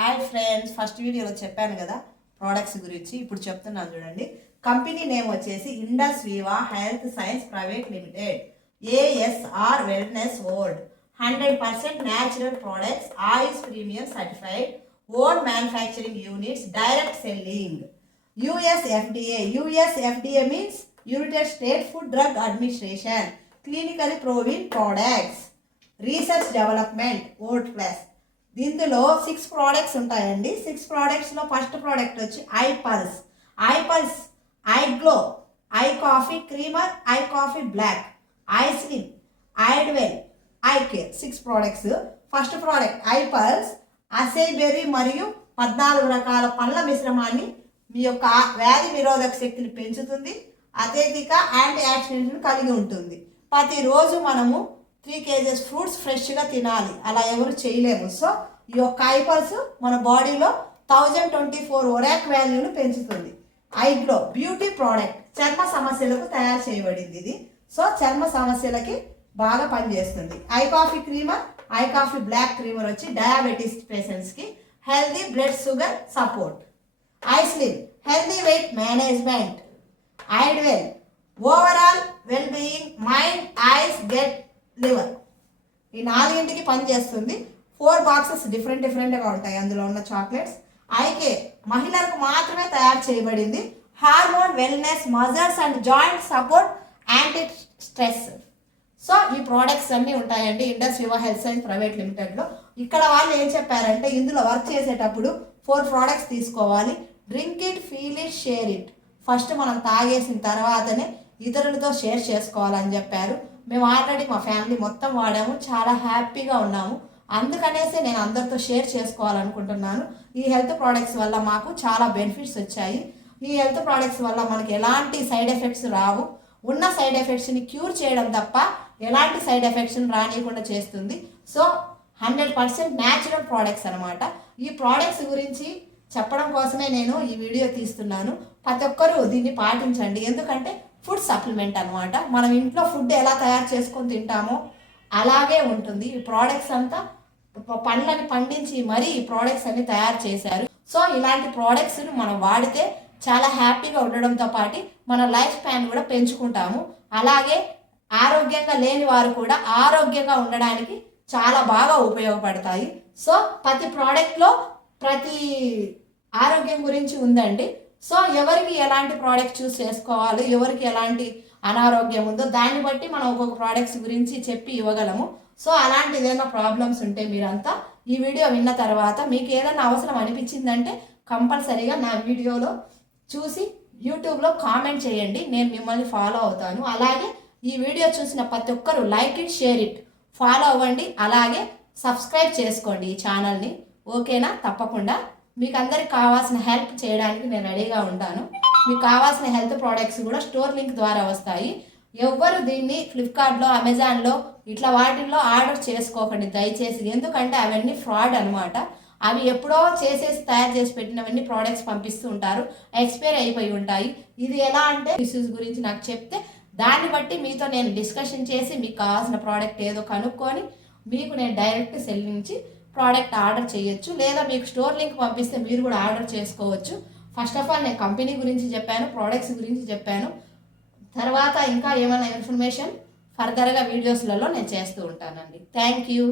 Hi friends, first వీడియోలో చెప్పాను కదా ప్రోడక్ట్స్ గురించి. ఇప్పుడు చెప్తున్నాను చూడండి. కంపెనీ నేమ్ వచ్చేసి Indus viva health science private limited, ASR wellness world. 100% natural products, oils premium certified, own manufacturing units, direct selling. USFDA means united state food drug administration. Clinically proven products, research development, oat plus. ఇందులో 6 products ఉంటాయండి. 6 ప్రోడక్ట్స్లో first product వచ్చి I pulse, I glow, I coffee creamer, I coffee black, I slim, I dwell, I care. 6 products. First product I pulse అసైబెర్రీ మరియు 14 రకాల పండ్ల మిశ్రమాన్ని మీ యొక్క వ్యాధి నిరోధక శక్తిని పెంచుతుంది. అత్యధిక యాంటీ ఆక్సిడెంట్ని కలిగి ఉంటుంది. ప్రతిరోజు మనము 3 kgs ఫ్రూట్స్ ఫ్రెష్గా తినాలి. అలా ఎవరు చేయలేము. సో ఈ యొక్క ఐపల్స్ మన బాడీలో 1024 ఒరాక్ వాల్యూను పెంచుతుంది. ఐగ్లో బ్యూటీ ప్రోడక్ట్, చర్మ సమస్యలకు తయారు చేయబడింది ఇది. సో చర్మ సమస్యలకి బాగా పనిచేస్తుంది. I coffee creamer, I coffee black creamer వచ్చి డయాబెటీస్ పేషెంట్స్కి healthy blood sugar support. I slim healthy weight management. I dwell overall well being, mind, eyes, gut, liver. ఈ 4ంటికి పనిచేస్తుంది. 4 బాక్సెస్ డిఫరెంట్గా ఉంటాయి అందులో ఉన్న చాక్లెట్స్. ఐకే మహిళలకు మాత్రమే తయారు చేయబడింది. Hormone wellness, muscles and joint support, anti stress. So ఈ ప్రోడక్ట్స్ అన్నీ ఉంటాయండి Indus viva health science private లిమిటెడ్లో. ఇక్కడ వాళ్ళు ఏం చెప్పారంటే ఇందులో వర్క్ చేసేటప్పుడు 4 ప్రోడక్ట్స్ తీసుకోవాలి. Drink it, feel it, share it. First మనం తాగేసిన తర్వాతనే ఇతరులతో షేర్ చేసుకోవాలని చెప్పారు. మేము ఆల్రెడీ మా ఫ్యామిలీ మొత్తం వాడాము, చాలా హ్యాపీగా ఉన్నాము. అందుకనేసి నేను అందరితో షేర్ చేసుకోవాలనుకుంటున్నాను. ఈ హెల్త్ ప్రోడక్ట్స్ వల్ల మాకు చాలా బెనిఫిట్స్ వచ్చాయి. ఈ హెల్త్ ప్రోడక్ట్స్ వల్ల మనకి ఎలాంటి సైడ్ ఎఫెక్ట్స్ రావు. ఉన్న సైడ్ ఎఫెక్ట్స్ని క్యూర్ చేయడం తప్ప ఎలాంటి సైడ్ ఎఫెక్ట్స్ని రానియకుండా చేస్తుంది. సో 100% న్యాచురల్ ప్రోడక్ట్స్ అనమాట. ఈ ప్రోడక్ట్స్ గురించి చెప్పడం కోసమే నేను ఈ వీడియో తీస్తున్నాను. ప్రతి ఒక్కరూ దీన్ని పాటించండి. ఎందుకంటే ఫుడ్ సప్లిమెంట్ అనమాట. మనం ఇంట్లో ఫుడ్ ఎలా తయారు చేసుకొని తింటామో అలాగే ఉంటుంది. ఈ ప్రోడక్ట్స్ అంతా పండ్లని పండించి మరీ ఈ ప్రోడక్ట్స్ అన్ని తయారు చేశారు. సో ఇలాంటి ప్రోడక్ట్స్ని మనం వాడితే చాలా హ్యాపీగా ఉండడంతో పాటు మన లైఫ్ స్పాన్ కూడా పెంచుకుంటాము. అలాగే ఆరోగ్యంగా లేని వారు కూడా ఆరోగ్యంగా ఉండడానికి చాలా బాగా ఉపయోగపడతాయి. సో ప్రతి ప్రోడక్ట్లో ప్రతి ఆరోగ్యం గురించి ఉందండి. సో ఎవరికి ఎలాంటి ప్రోడక్ట్ చూస్ చేసుకోవాలి, ఎవరికి ఎలాంటి అనారోగ్యం ఉందో దాన్ని బట్టి మనం ఒక్కొక్క ప్రోడక్ట్స్ గురించి చెప్పి ఇవ్వగలము. సో అలాంటి ఏదైనా ప్రాబ్లమ్స్ ఉంటే మీరంతా ఈ వీడియో విన్న తర్వాత మీకు ఏదైనా అవసరం అనిపించిందంటే కంపల్సరీగా నా వీడియోలో చూసి యూట్యూబ్లో కామెంట్ చేయండి. నేను మిమ్మల్ని ఫాలో అవుతాను. అలాగే ఈ వీడియో చూసిన ప్రతి ఒక్కరు like it, share it, follow అవ్వండి. అలాగే సబ్స్క్రైబ్ చేసుకోండి ఈ ఛానల్ని. ఓకేనా? తప్పకుండా మీకు అందరికి కావాల్సిన హెల్ప్ చేయడానికి నేను రెడీగా ఉంటాను. మీకు కావాల్సిన హెల్త్ ప్రోడక్ట్స్ కూడా స్టోర్ లింక్ ద్వారా వస్తాయి. ఎవ్వరు దీన్ని ఫ్లిప్కార్ట్లో, అమెజాన్లో ఇట్లా వాటిల్లో ఆర్డర్ చేసుకోకండి దయచేసి. ఎందుకంటే అవన్నీ ఫ్రాడ్ అనమాట. అవి ఎప్పుడో చేసేసి తయారు చేసి పెట్టినవన్నీ ప్రోడక్ట్స్ పంపిస్తూ ఉంటారు, ఎక్స్పైర్ అయిపోయి ఉంటాయి. ఇది ఎలా అంటే ఇష్యూస్ గురించి నాకు చెప్తే దాన్ని బట్టి మీతో నేను డిస్కషన్ చేసి మీకు కావాల్సిన ప్రోడక్ట్ ఏదో కనుక్కొని మీకు నేను డైరెక్ట్ సెల్ నుంచి ప్రోడక్ట్ ఆర్డర్ చేయొచ్చు. లేదా మీకు స్టోర్ లింక్ పంపిస్తే మీరు కూడా ఆర్డర్ చేసుకోవచ్చు. ఫస్ట్ ఆఫ్ ఆల్ నేను కంపెనీ గురించి చెప్పాను, ప్రోడక్ట్స్ గురించి చెప్పాను. తర్వాత ఇంకా ఏమైనా ఇన్ఫర్మేషన్ ఫర్దర్గా వీడియోస్లలో నేను చేస్తూ ఉంటానండి. Thank you.